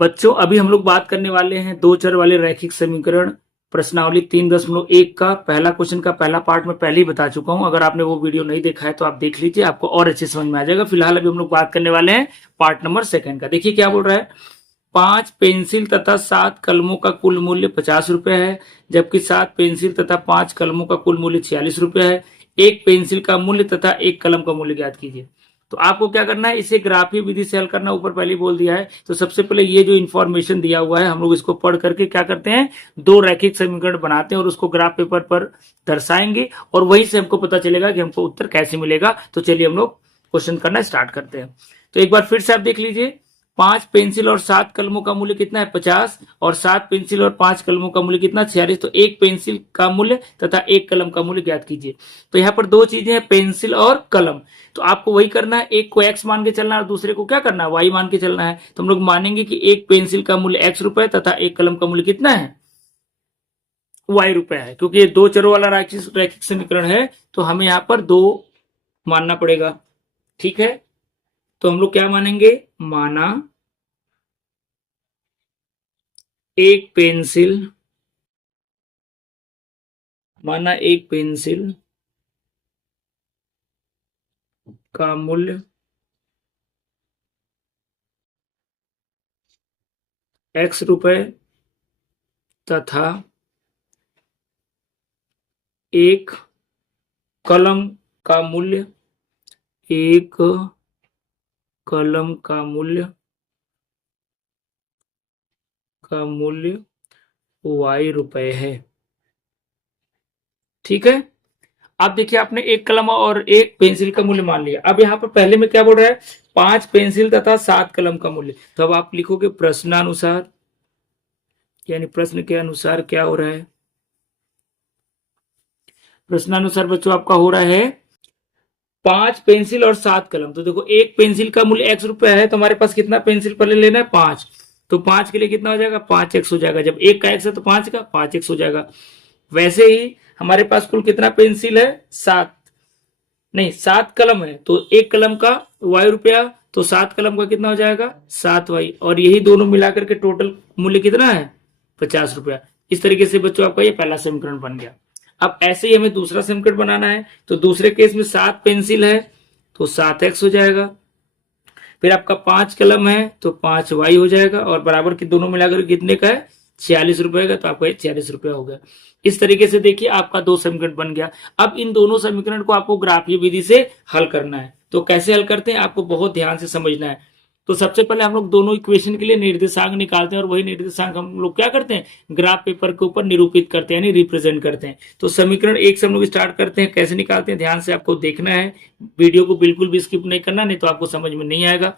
बच्चों अभी हम लोग बात करने वाले हैं दो चर वाले रैखिक समीकरण प्रश्नावली 3.1 का पहला क्वेश्चन का पहला पार्ट मैं पहले ही बता चुका हूं। अगर आपने वो वीडियो नहीं देखा है तो आप देख लीजिए, आपको और अच्छे समझ में आ जाएगा। फिलहाल अभी हम लोग बात करने वाले हैं पार्ट नंबर 2 का। देखिए क्या बोल रहा है, 5 पेंसिल तथा 7 कलमों का कुल मूल्य 50 रुपए है, जबकि 7 पेंसिल तथा 5 कलमों का कुल मूल्य 46 रुपए है। एक पेंसिल का मूल्य तथा एक कलम का मूल्य ज्ञात कीजिए। तो आपको क्या करना है, इसे ग्राफीय विधि से हल करना। ऊपर पहले बोल दिया है। तो सबसे पहले ये जो इन्फॉर्मेशन दिया हुआ है हम लोग इसको पढ़ करके क्या करते हैं, दो रैखिक समीकरण बनाते हैं और उसको ग्राफ पेपर पर दर्शाएंगे और वहीं से हमको पता चलेगा कि हमको उत्तर कैसे मिलेगा। तो चलिए हम लोग क्वेश्चन करना स्टार्ट करते हैं। तो एक बार फिर से आप देख लीजिए, 5 पेंसिल और 7 कलमों का मूल्य कितना है 50, और 7 पेंसिल और 5 कलमों का मूल्य कितना 46। तो एक पेंसिल का मूल्य तथा एक कलम का मूल्य ज्ञात कीजिए। तो यहाँ पर दो चीजें हैं, पेंसिल और कलम। तो आपको वही करना है, एक को x मान के चलना है और दूसरे को क्या करना है, y मान के चलना है। तो हम लोग मानेंगे कि एक पेंसिल का मूल्य x रुपए तथा एक कलम का मूल्य कितना है, y रुपए है। क्योंकि ये दो चरों वाला रैखिक समीकरण है तो हमें यहाँ पर दो मानना पड़ेगा। ठीक है, तो हम लोग क्या मानेंगे, माना एक पेंसिल, माना एक पेंसिल का मूल्य x रुपए तथा एक कलम का मूल्य, एक कलम का मूल्य y रुपए है। ठीक है, अब देखिए आपने एक कलम और एक पेंसिल का मूल्य मान लिया। अब यहाँ पर पहले में क्या बोल रहा है, 5 पेंसिल तथा 7 कलम का मूल्य। तो अब आप लिखोगे प्रश्नानुसार, यानी प्रश्न के अनुसार क्या हो रहा है, प्रश्नानुसार बच्चों आपका हो रहा है 5 पेंसिल और 7 कलम। तो देखो एक पेंसिल का मूल्य x रुपए है तो हमारे पास कितना पेंसिल पहले लेना है 5। तो 5 के लिए कितना हो जाएगा 5x हो जाएगा। जब एक का x है तो 5 का 5x हो जाएगा। वैसे ही हमारे पास कुल कितना पेंसिल है 7, नहीं 7 कलम है तो एक कलम का y रुपया, तो 7 कलम का कितना हो जाएगा 7y, और यही दोनों मिलाकर के टोटल मूल्य कितना है 50 रुपया। इस तरीके से बच्चों आपका ये पहला समीकरण बन गया। अब ऐसे ही हमें दूसरा समीकरण बनाना है। तो दूसरे केस में 7 पेंसिल है तो 7x हो जाएगा, फिर आपका 5 कलम है तो 5y हो जाएगा, और बराबर के दोनों मिलाकर कितने का है 46 रुपए का, तो आपका 46 रुपया हो गया। इस तरीके से देखिए आपका दो समीकरण बन गया। अब इन दोनों समीकरण को आपको ग्राफीय विधि से हल करना है। तो कैसे हल करते हैं आपको बहुत ध्यान से समझना है। तो सबसे पहले हम लोग दोनों इक्वेशन के लिए निर्देशांक निकालते हैं और वही निर्देशांक हम लोग क्या करते हैं ग्राफ पेपर के ऊपर निरूपित करते हैं, यानी रिप्रेजेंट करते हैं। तो समीकरण 1 से हम लोग स्टार्ट करते हैं। कैसे निकालते हैं ध्यान से आपको देखना है, वीडियो को बिल्कुल भी स्किप नहीं करना, नहीं तो आपको समझ में नहीं आएगा।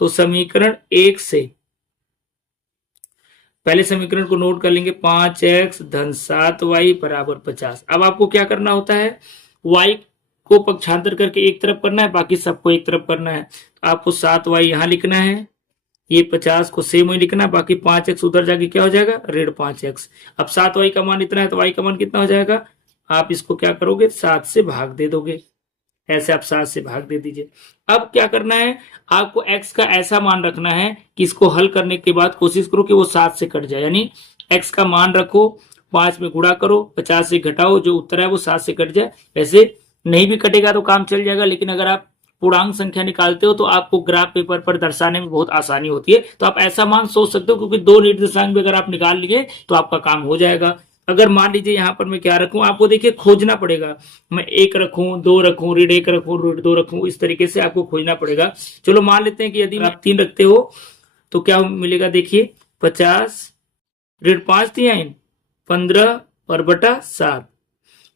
तो समीकरण 1 से पहले समीकरण को नोट कर लेंगे, 5x धन 7y बराबर 50। अब आपको क्या करना होता है, y को पक्षांतर करके एक तरफ करना है, बाकी सबको एक तरफ करना है। तो आपको 7y यहां लिखना है, ये 50 को सेम वही लिखना है, बाकी 5x उधर जाके क्या हो जाएगा ऋण 5x। अब 7y का मान इतना है तो y का मान कितना हो जाएगा, आप इसको क्या करोगे 7 से भाग दे दोगे, ऐसे आप 7 से भाग दे दीजिए। अब क्या करना है, आपको x का ऐसा मान रखना है कि इसको हल करने के बाद कोशिश करो कि वो 7 से कट जाए, यानी x का मान रखो 5 में गुणा करो, 50 से घटाओ, जो उत्तर है वो 7 से कट जाए। वैसे नहीं भी कटेगा तो काम चल जाएगा, लेकिन अगर आप पूर्णांक संख्या निकालते हो तो आपको ग्राफ पेपर पर दर्शाने में बहुत आसानी होती है। तो आप ऐसा मान सोच सकते हो, क्योंकि दो निर्देशांक भी अगर आप निकाल लिए तो आपका काम हो जाएगा। अगर मान लीजिए यहाँ पर मैं क्या रखूं, आपको देखिए खोजना पड़ेगा, मैं 1 रखूं 2 रखूं ऋण 1 रखूं ऋण 2 रखूं, इस तरीके से आपको खोजना पड़ेगा। चलो मान लेते हैं कि यदि आप 3 रखते हो तो क्या मिलेगा, देखिए 50 ऋण 5 दिया 15 और बटा 7,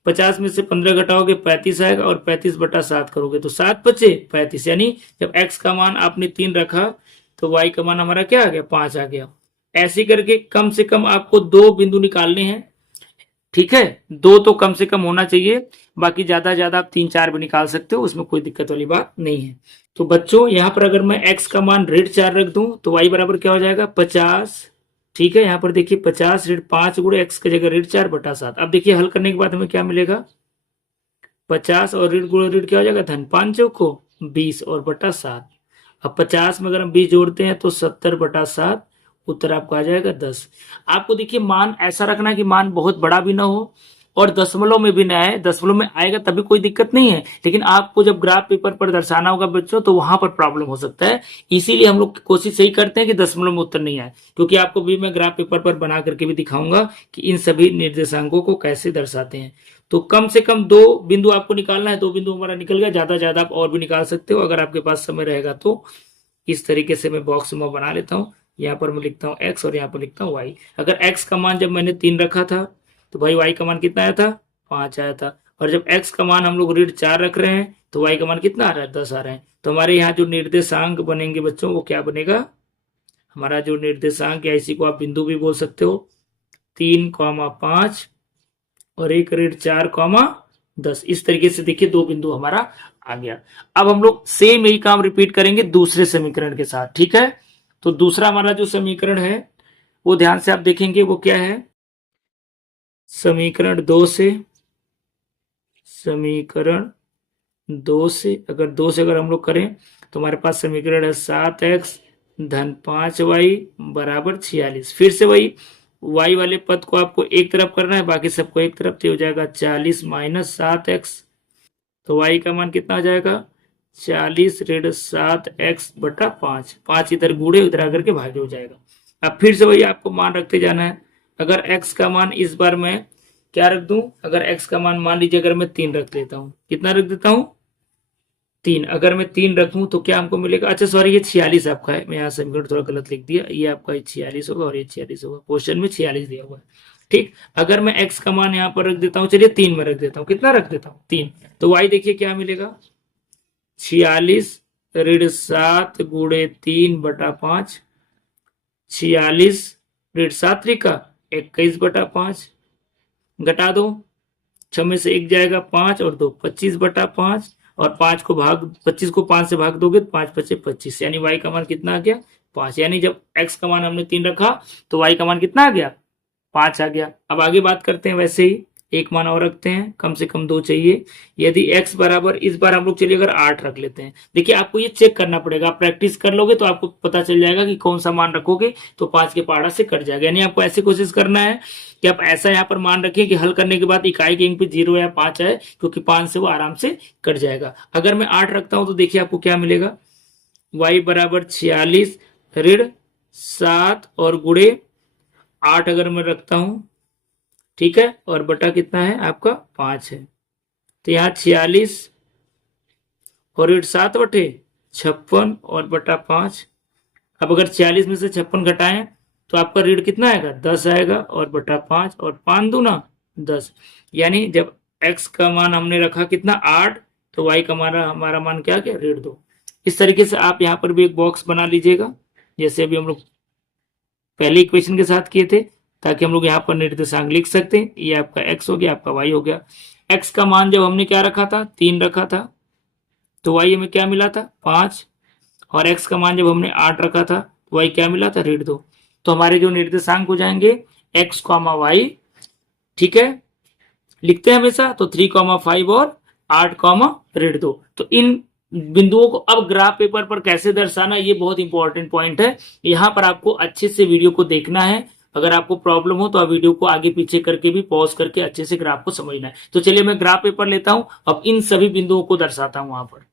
50 में से 15 घटाओगे 35 आएगा, और 35 बटा 7 करोगे तो 7 बचे 35, यानी जब x का मान आपने 3 रखा तो y का मान हमारा क्या आ गया 5 आ गया। ऐसे करके कम से कम आपको 2 बिंदु निकालने हैं। ठीक है, 2 तो कम से कम होना चाहिए, बाकी ज्यादा ज्यादा आप 3-4 भी निकाल सकते हो, उसमें कोई दिक्कत वाली बात नहीं है। तो बच्चों यहाँ पर अगर मैं x का मान ऋण 4 रख दूं तो y बराबर क्या हो जाएगा 50। ठीक है, यहाँ पर देखिए 50 ऋण 5 गुणे x की जगह ऋण 4 बटा 7। अब देखिए हल करने के बाद हमें क्या मिलेगा, 50 और ऋण गुणे ऋण क्या हो जाएगा धन 5 चौको 20 और बटा 7। अब 50 में अगर हम 20 जोड़ते हैं तो 70 बटा 7, उत्तर आपका आ जाएगा 10। आपको देखिए मान ऐसा रखना है कि मान बहुत बड़ा भी ना हो और दशमलव में भी ना आए। दशमलव में आएगा तभी कोई दिक्कत नहीं है, लेकिन आपको जब ग्राफ पेपर पर दर्शाना होगा बच्चों तो वहां पर प्रॉब्लम हो सकता है। इसीलिए हम लोग कोशिश यही करते हैं कि दशमलव में उत्तर नहीं आए, क्योंकि आपको भी मैं ग्राफ पेपर पर बना करके भी दिखाऊंगा कि इन सभी निर्देशांकों को कैसे दर्शाते हैं। तो कम से कम 2 बिंदु आपको निकालना है। 2 बिंदु हमारा निकल गया, ज्यादा ज्यादा आप और भी निकाल सकते हो अगर आपके पास समय रहेगा तो। इस तरीके से मैं बॉक्स में बना लेता हूँ। यहाँ पर मैं लिखता हूँ x और यहाँ पर लिखता हूँ y। अगर x का मान जब मैंने 3 रखा था तो भाई y का मान कितना आया था, 5 आया था। और जब x का मान हम लोग ऋण 4 रख रहे हैं तो y का मान कितना आ रहा है, 10 आ रहा है। तो हमारे यहाँ जो निर्देशांक बनेंगे बच्चों वो क्या बनेगा, हमारा जो निर्देशांक या इसी को आप बिंदु भी बोल सकते हो, 3,5 और एक ऋण 4,10। इस तरीके से देखिए 2 बिंदु हमारा आ गया। अब हम लोग सेम यही काम रिपीट करेंगे दूसरे समीकरण के साथ, ठीक है। तो दूसरा हमारा जो समीकरण है वो ध्यान से आप देखेंगे वो क्या है, समीकरण 2 से अगर 2 से अगर हम लोग करें तो हमारे पास समीकरण है 7x धन 5y बराबर 46। फिर से वही y वाले पद को आपको एक तरफ करना है, बाकी सबको एक तरफ, तो हो जाएगा 40 माइनस 7x। तो y का मान कितना आ जाएगा, 40 ऋण 7x बटा 5। 5 इधर गुणे उधर आकर के भागे हो जाएगा। अब फिर से वही आपको मान रखते जाना है। अगर x का मान इस बार मैं क्या रख दूं, अगर x का मान मान लीजिए अगर मैं 3 रख लेता हूं, कितना रख देता हूं, 3। अगर मैं 3 रखूं तो क्या हमको मिलेगा, अच्छा सॉरी ये 46 आपका है, मैं यहाँ समीकरण थोड़ा गलत लिख दिया, ये आपका 46 होगा और ये 46 होगा, क्वेश्चन में 46 दिया हुआ है, ठीक। अगर मैं x का मान यहाँ पर रख देता हूँ, चलिए 3 में रख देता हूँ, कितना रख देता हूँ, 3। तो y देखिए क्या मिलेगा, 46 ऋण 7 गुणे 3 बटा 5। 46 ऋण 7 त्रिका 21 बटा 5, घटा दो, 6 में से 1 जाएगा 5 और 2 25 बटा 5, और 5 को 5 से भाग दोगे तो 5 पचे 25, यानी y का मान कितना आ गया, 5। यानी जब x का मान हमने 3 रखा तो y का मान कितना आ गया, 5 आ गया। अब आगे बात करते हैं, वैसे ही एक मान और रखते हैं, कम से कम 2 चाहिए। यदि x बराबर, इस बार हम लोग चलिए अगर 8 रख लेते हैं। देखिए आपको ये चेक करना पड़ेगा, आप प्रैक्टिस कर लोगे तो आपको पता चल जाएगा कि कौन सा मान रखोगे तो 5 के पहाड़ा से कट जाएगा। यानी आपको ऐसे कोशिश करना है कि आप ऐसा यहाँ पर मान रखें कि हल करने के बाद इकाई के अंक पे 0 या 5 आए, क्योंकि 5 से वो आराम से कट जाएगा। अगर मैं 8 रखता हूं तो देखिए आपको क्या मिलेगा, y बराबर 46 ऋण 7 और गुणे 8 अगर मैं रखता हूं, ठीक है, और बटा कितना है आपका 5 है। तो यहाँ 46 और ऋण 7 बटे 56 और बटा 5। अब अगर 46 में से 56 घटाएं तो आपका ऋण कितना आएगा, 10 आएगा और बटा 5, और 5 दूना 10। यानी जब x का मान हमने रखा कितना 8, तो y का हमारा मान क्या गया, ऋण 2। इस तरीके से आप यहाँ पर भी एक बॉक्स बना लीजिएगा, जैसे अभी हम लोग पहले इक्वेशन के साथ किए थे, ताकि हम लोग यहाँ पर निर्देशांक लिख सकते हैं। ये आपका x हो गया, आपका y हो गया। x का मान जब हमने क्या रखा था, 3 रखा था, तो y हमें क्या मिला था, 5। और x का मान जब हमने 8 रखा था तो y क्या मिला था, ऋण 2। तो हमारे जो निर्देशांक हो जाएंगे x, y, ठीक है, लिखते हैं हमेशा, तो 3,5 और 8, ऋण 2। तो इन बिंदुओं को अब ग्राफ पेपर पर कैसे दर्शाना, ये बहुत इंपॉर्टेंट पॉइंट है। यहाँ पर आपको अच्छे से वीडियो को देखना है। अगर आपको प्रॉब्लम हो तो आप वीडियो को आगे पीछे करके भी पॉज करके अच्छे से ग्राफ को समझना है। तो चलिए मैं ग्राफ पेपर लेता हूं, अब इन सभी बिंदुओं को दर्शाता हूं वहां पर।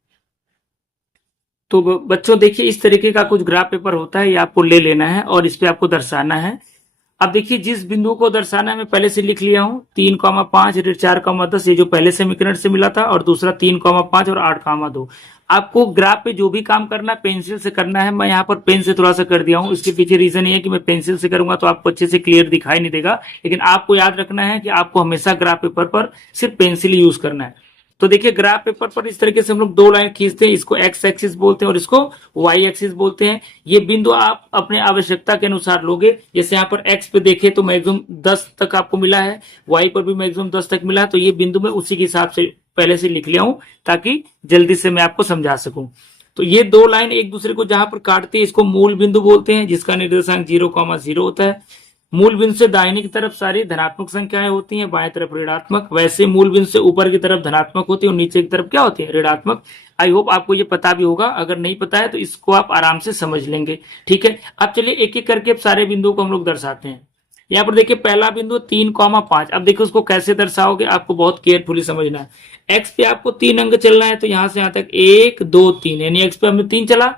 तो बच्चों देखिए इस तरीके का कुछ ग्राफ पेपर होता है, ये आपको ले लेना है और इस पे आपको दर्शाना है। अब देखिए जिस बिंदु को दर्शाना है मैं पहले से लिख लिया हूं, 3,5 ऋण 4,10, ये जो पहले समीकरण से मिला था, और दूसरा 3,5 और 8,2। आपको ग्राफ पे जो भी काम करना है पेंसिल से करना है। मैं यहाँ पर पेन से थोड़ा सा कर दिया हूँ, इसके पीछे रीजन ये है कि मैं पेंसिल से करूंगा तो आपको अच्छे से क्लियर दिखाई नहीं देगा, लेकिन आपको याद रखना है कि आपको हमेशा ग्राफ पेपर पर सिर्फ पेंसिल यूज करना है। तो देखिए ग्राफ पेपर पर इस तरीके से हम लोग 2 लाइन खींचते हैं, इसको एक्स एक्सिस बोलते हैं और इसको वाई एक्सिस बोलते हैं। ये बिंदु आप अपने आवश्यकता के अनुसार लोगे। जैसे यहाँ पर एक्स पे देखें तो मैक्सिमम 10 तक आपको मिला है, वाई पर भी मैक्सिमम 10 तक मिला है, तो ये बिंदु मैं उसी के हिसाब से पहले से लिख लिया हूं ताकि जल्दी से मैं आपको समझा सकूं। तो ये 2 लाइन एक दूसरे को जहां पर काटती है इसको मूल बिंदु बोलते हैं, जिसका निर्देशांक 0,0 होता है। मूल बिंदु से दाहिने की तरफ सारी धनात्मक संख्याएं होती हैं, बाएं तरफ ऋणात्मक। वैसे मूल बिंदु से ऊपर की तरफ धनात्मक होती है और नीचे की तरफ क्या होती है, ऋणात्मक। आई होप आपको ये पता भी होगा, अगर नहीं पता है तो इसको आप आराम से समझ लेंगे। ठीक है, अब चलिए एक एक करके सारे बिंदुओं को हम लोग दर्शाते हैं। यहाँ पर देखिए पहला बिंदु 3,5। अब देखिए उसको कैसे दर्शाओगे, आपको बहुत केयरफुली समझना है। एक्स पे आपको 3 अंक चलना है, तो यहां से यहां तक 1 2 3, यानी एक्स पे हमने 3 चला।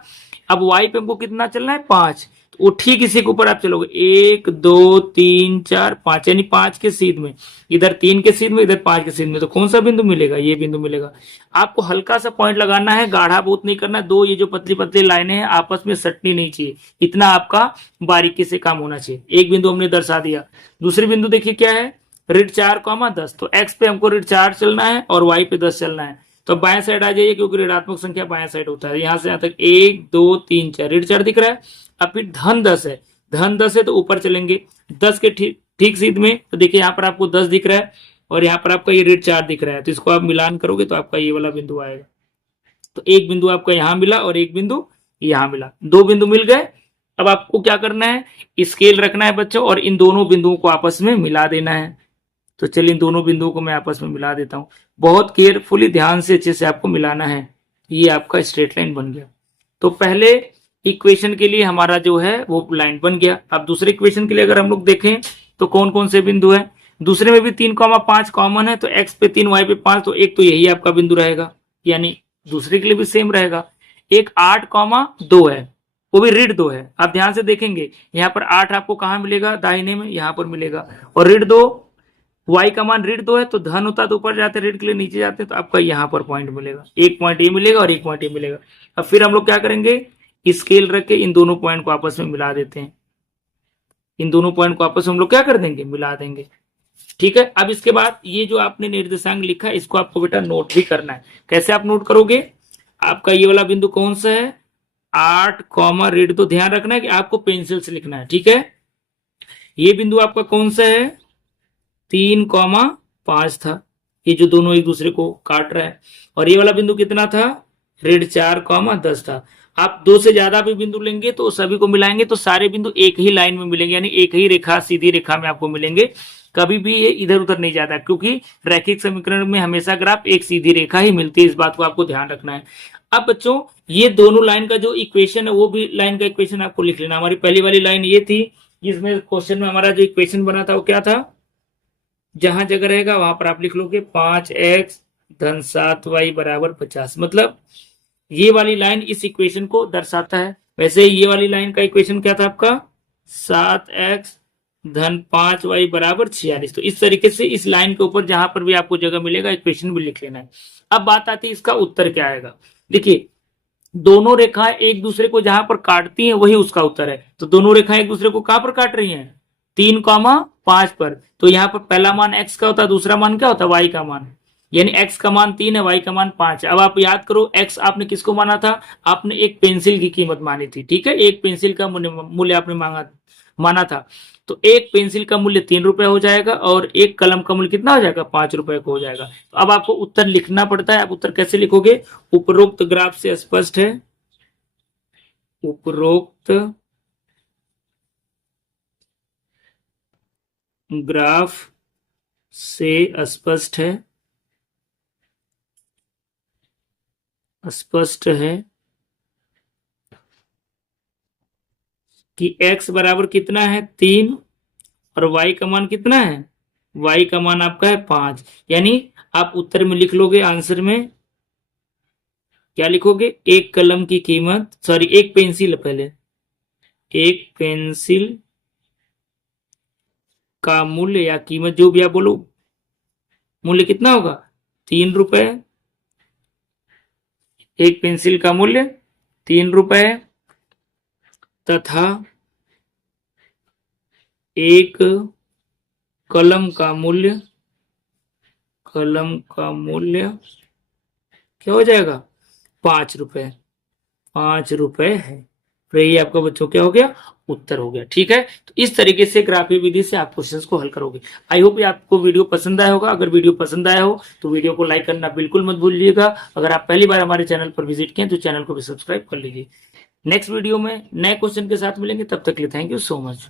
अब वाई पे हमको कितना चलना है, 5। तो वो ठीक इसी के ऊपर आप चलोगे, 1 2 3 4 5, यानी 5 के सीध में, इधर 3 के सीध में, इधर 5 के सीध में, तो कौन सा बिंदु मिलेगा, ये बिंदु मिलेगा। आपको हल्का सा पॉइंट लगाना है, गाढ़ा बहुत नहीं करना। दो ये जो पतली पतली लाइनें हैं आपस में सटनी नहीं चाहिए, इतना आपका बारीकी से काम होना चाहिए। एक बिंदु हमने दर्शा दिया। दूसरी बिंदु देखिए क्या है, ऋण 4,10। तो एक्स पे हमको ऋण 4 चलना है और वाई पे 10 चलना है। तो बाएं साइड आ जाइए, क्योंकि ऋणात्मक संख्या बाएं साइड होता है। यहां से यहां तक 1 2 3 4, ऋण 4 दिख रहा है। अब फिर धन 10 है, धन 10 है तो ऊपर चलेंगे 10 के ठीक सीध में। तो देखिए यहाँ पर आपको 10 दिख रहा है और यहाँ पर आपका ये ऋण 4 दिख रहा है, तो इसको आप मिलान करोगे तो आपका ये वाला बिंदु आएगा। तो एक बिंदु आपका यहाँ मिला और एक बिंदु यहाँ मिला, दो बिंदु मिल गए। अब आपको क्या करना है, स्केल रखना है बच्चों और इन दोनों बिंदुओं को आपस में मिला देना है। तो चलिए इन दोनों बिंदुओं को मैं आपस में मिला देता हूं। बहुत केयरफुली ध्यान से अच्छे से आपको मिलाना है। ये आपका स्ट्रेट लाइन बन गया। तो पहले इक्वेशन के लिए हमारा जो है वो लाइन बन गया। अब दूसरे इक्वेशन के लिए अगर हम लोग देखें तो कौन कौन से बिंदु है, दूसरे में भी 3,5 कॉमन है, तो एक्स पे 3 वाई पे 5, तो एक तो यही आपका बिंदु रहेगा, यानी दूसरे के लिए भी सेम रहेगा। एक 8,2 है, वो भी ऋण 2 है। आप ध्यान से देखेंगे यहाँ पर 8 आपको कहाँ मिलेगा, दाहिने में यहाँ पर मिलेगा। और ऋण 2, वाई का मान ऋण 2 है तो धन होता है तो ऊपर जाते हैं, ऋण के लिए नीचे जाते हैं, तो आपका यहाँ पर पॉइंट मिलेगा। एक पॉइंट ये मिलेगा और एक पॉइंट ये मिलेगा। अब फिर हम लोग क्या करेंगे, स्केल रख के इन दोनों पॉइंट को आपस में मिला देते हैं। इन दोनों पॉइंट को आपस में हम लोग क्या कर देंगे, मिला देंगे। ठीक है, अब इसके बाद ये जो आपने निर्देशांक लिखा है इसको आपको बेटा नोट भी करना है। कैसे आप नोट करोगे, आपका ये वाला बिंदु कौन सा है, 8 ऋण, तो ध्यान रखना है कि आपको पेंसिल से लिखना है। ठीक है, ये बिंदु आपका कौन सा है, 3,5 था, ये जो दोनों एक दूसरे को काट रहा है। और ये वाला बिंदु कितना था, ऋण 4,10 था। आप दो से ज्यादा भी बिंदु लेंगे तो सभी को मिलाएंगे तो सारे बिंदु एक ही लाइन में मिलेंगे, यानी एक ही रेखा, सीधी रेखा में आपको मिलेंगे। कभी भी ये इधर उधर नहीं जाता, क्योंकि रैखिक समीकरण में हमेशा ग्राफ एक सीधी रेखा ही मिलती है। इस बात को आपको ध्यान रखना है। अब बच्चों ये दोनों लाइन का जो इक्वेशन है वो भी लाइन का इक्वेशन आपको लिख लेना। हमारी पहली वाली लाइन ये थी, जिसमें क्वेश्चन में हमारा जो इक्वेशन बना था वो क्या था, जहां जगह रहेगा वहां पर आप लिख लोगे 5x धन 7y बराबर 50। मतलब ये वाली लाइन इस इक्वेशन को दर्शाता है। वैसे ये वाली लाइन का इक्वेशन क्या था आपका, 7x धन 5y बराबर 46। तो इस तरीके से इस लाइन के ऊपर जहां पर भी आपको जगह मिलेगा इक्वेशन भी लिख लेना है। अब बात आती है इसका उत्तर क्या आएगा। देखिए दोनों रेखाएं एक दूसरे को जहां पर काटती हैं वही उसका उत्तर है। तो दोनों रेखाएं एक दूसरे को कहां पर काट रही हैं, 3,5 पर। तो यहाँ पर पहला मान x का होता है, दूसरा मान क्या होता है, y का मान। यानी x का मान 3 है, y का मान 5 है। अब आप याद करो x आपने किसको माना था, आपने एक पेंसिल की कीमत मानी थी। ठीक है, एक पेंसिल का मूल्य आपने माना था। तो एक पेंसिल का मूल्य 3 रुपए हो जाएगा और एक कलम का मूल्य कितना हो जाएगा, 5 रुपए का हो जाएगा। तो अब आपको उत्तर लिखना पड़ता है। आप उत्तर कैसे लिखोगे, उपरोक्त ग्राफ से स्पष्ट है, उपरोक्त ग्राफ से स्पष्ट है, स्पष्ट है कि x बराबर कितना है 3 और y का मान कितना है, y का मान आपका है 5। यानी आप उत्तर में लिख लोगे, आंसर में क्या लिखोगे, एक कलम की कीमत, सॉरी एक पेंसिल, पहले एक पेंसिल का मूल्य या कीमत जो भी आप बोलो, मूल्य कितना होगा, 3 रुपए। एक पेंसिल का मूल्य 3 रुपए तथा एक कलम का मूल्य, कलम का मूल्य क्या हो जाएगा, 5 रुपए, 5 रुपए है। तो ये आपका बच्चों क्या हो गया, उत्तर हो गया। ठीक है, तो इस तरीके से ग्राफीय विधि से आप क्वेश्चंस को हल करोगे। आई होप ये आपको वीडियो पसंद आया होगा। अगर वीडियो पसंद आया हो तो वीडियो को लाइक करना बिल्कुल मत भूलिएगा। अगर आप पहली बार हमारे चैनल पर विजिट किए तो चैनल को भी सब्सक्राइब कर लीजिए। नेक्स्ट वीडियो में नए क्वेश्चन के साथ मिलेंगे, तब तक के लिए थैंक यू सो मच।